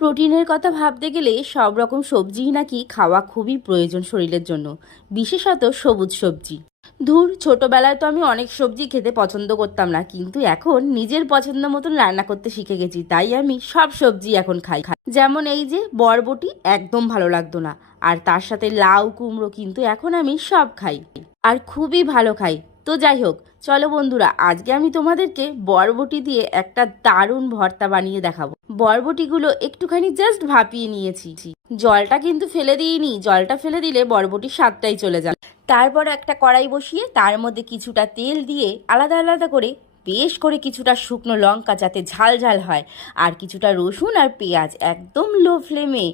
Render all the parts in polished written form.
প্রোটিনের কথা ভাবতে গেলে সব রকম সবজিই নাকি খাওয়া খুবই প্রয়োজন শরীরের জন্য, বিশেষত সবুজ সবজি। ধুর, ছোটবেলায় তো আমি অনেক সবজি খেতে পছন্দ করতাম না, কিন্তু এখন নিজের পছন্দ মতন রান্না করতে শিখে গেছি, তাই আমি সব সবজি এখন খাই। যেমন এই যে বরবটি একদম ভালো লাগতো না, আর তার সাথে লাউ কুমড়ো কিন্তু এখন আমি সব খাই, আর খুবই ভালো খাই। তো যাই হোক, চলো বন্ধুরা, আজকে আমি তোমাদেরকে বরবটি দিয়ে একটা দারুণ ভর্তা বানিয়ে দেখাবো। বরবটিগুলো একটুখানি জাস্ট ভাপিয়ে নিয়েছি, জলটা কিন্তু ফেলে দিইনি, জলটা ফেলে দিলে বরবটির স্বাদটাই চলে যায়। তারপর একটা কড়াই বসিয়ে তার মধ্যে কিছুটা তেল দিয়ে আলাদা আলাদা করে বেশ করে কিছুটা শুকনো লঙ্কা, যাতে ঝাল ঝাল হয়, আর কিছুটা রসুন আর পেঁয়াজ একদম লো ফ্লেমে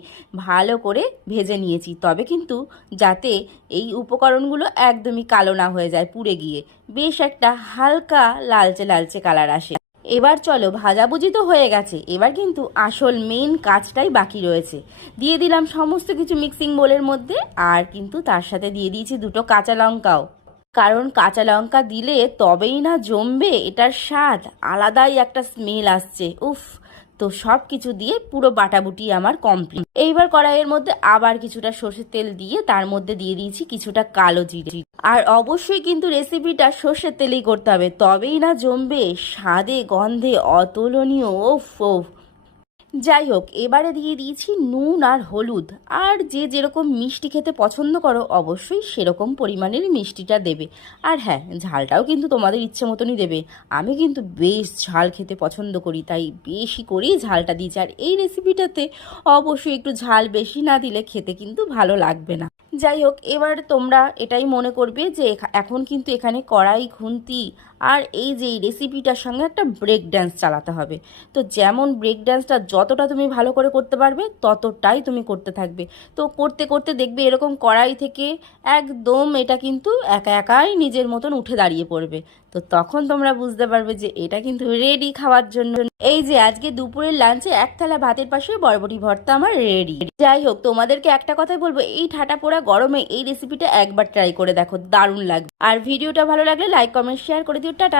ভালো করে ভেজে নিয়েছি, তবে কিন্তু যাতে এই উপকরণগুলো একদমই কালো না হয়ে যায় পুড়ে গিয়ে, বেশ একটা হালকা লালচে লালচে কালার আসে। এবার চলো, ভাজাভুজি তো হয়ে গেছে, এবার কিন্তু আসল মেন কাজটাই বাকি রয়েছে। দিয়ে দিলাম সমস্ত কিছু মিক্সিং বোলের মধ্যে, আর কিন্তু তার সাথে দিয়ে দিয়েছি দুটো কাঁচা লঙ্কাও, কারণ কাঁচা লঙ্কা দিলে তবেই না জমবে, এটার স্বাদ আলাদাই একটা স্মেল আসছে, উফ। তো সব কিছু দিয়ে পুরো বাটাবুটি আমার কমপ্লিট। এইবার কড়াইয়ের মধ্যে আবার কিছুটা সর্ষের তেল দিয়ে তার মধ্যে দিয়ে দিয়েছি কিছুটা কালো জিরে, আর অবশ্যই কিন্তু রেসিপিটা সর্ষের তেলেই করতে হবে, তবেই না জমবে, স্বাদে গন্ধে অতুলনীয়, ওফ ওফ। যাই হোক, এবারে দিয়ে দিয়েছি নুন আর হলুদ, আর যে যেরকম মিষ্টি খেতে পছন্দ করো অবশ্যই সেরকম পরিমাণের মিষ্টিটা দেবে। আর হ্যাঁ, ঝালটাও কিন্তু তোমাদের ইচ্ছে মতনই দেবে। আমি কিন্তু বেশ ঝাল খেতে পছন্দ করি, তাই বেশি করেই ঝালটা দিয়েছি, আর এই রেসিপিটাতে অবশ্যই একটু ঝাল বেশি না দিলে খেতে কিন্তু ভালো লাগবে না। যাই হোক, এবার তোমরা এটাই মনে করবে যে এখন কিন্তু এখানে কড়াই খুন্তি আর এই যে এই রেসিপিটার সঙ্গে একটা ব্রেক ড্যান্স চালাতে হবে। তো যেমন ব্রেক ড্যান্সটা যতটা তুমি ভালো করে করতে পারবে ততটাই তুমি করতে থাকবে। তো করতে করতে দেখবে এরকম কড়াই থেকে একদম এটা কিন্তু একা একাই নিজের মতন উঠে দাঁড়িয়ে পড়বে। তো তখন তোমরা বুঝতে পারবে যে এটা কিন্তু রেডি খাওয়ার জন্য। এই যে আজকে দুপুরের লাঞ্চে এক থালা ভাতের পাশে বরবটি ভর্তা আমার রেডি। যাই হোক, তোমাদেরকে একটা কথাই বলবো, এই ঠাটা পোড়া গরমে এই রেসিপিটা একবার ট্রাই করে দেখো, দারুণ লাগবে। আর ভিডিওটা ভালো লাগলে লাইক কমেন্ট শেয়ার করে দিও। টাটা।